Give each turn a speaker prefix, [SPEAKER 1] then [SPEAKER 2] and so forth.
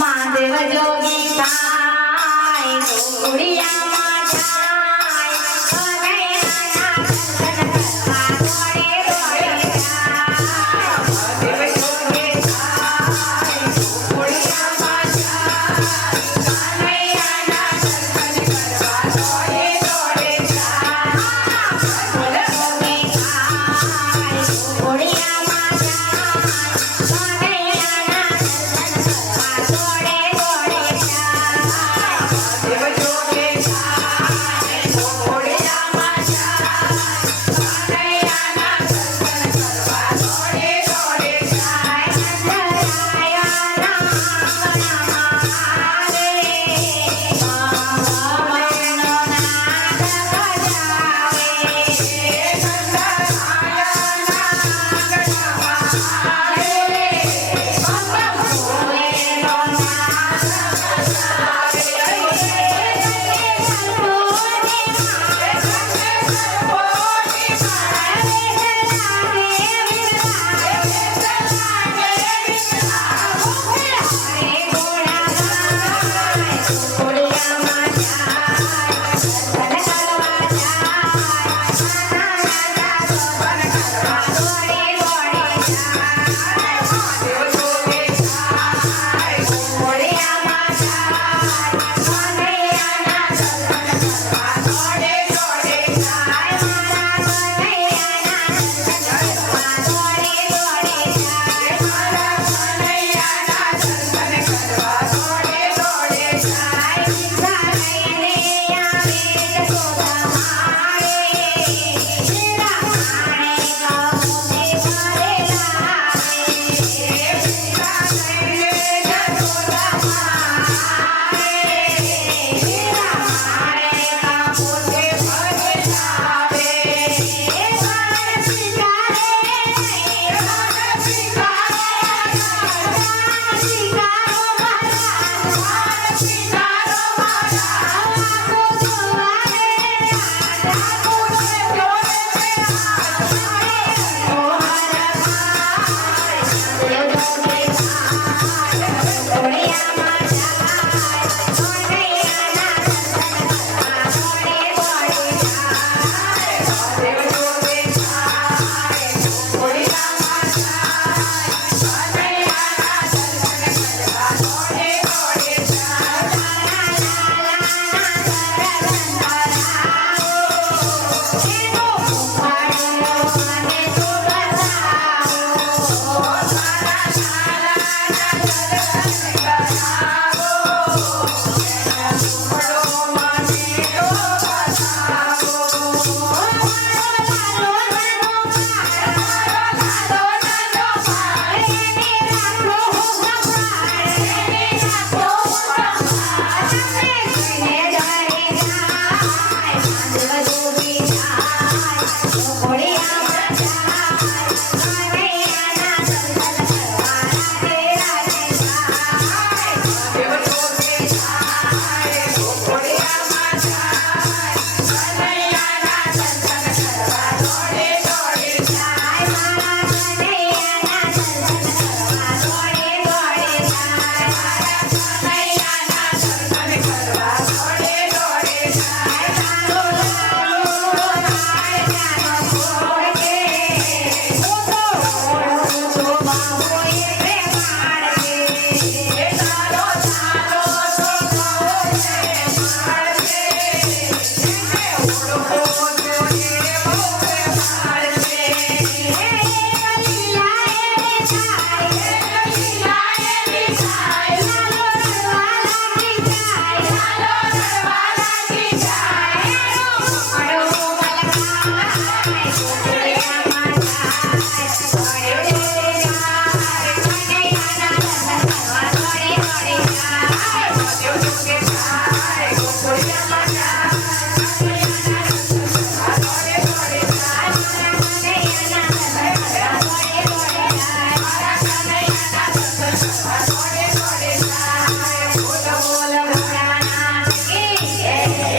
[SPEAKER 1] માધવ જોગી કાય ગોળિયા માથા Bye.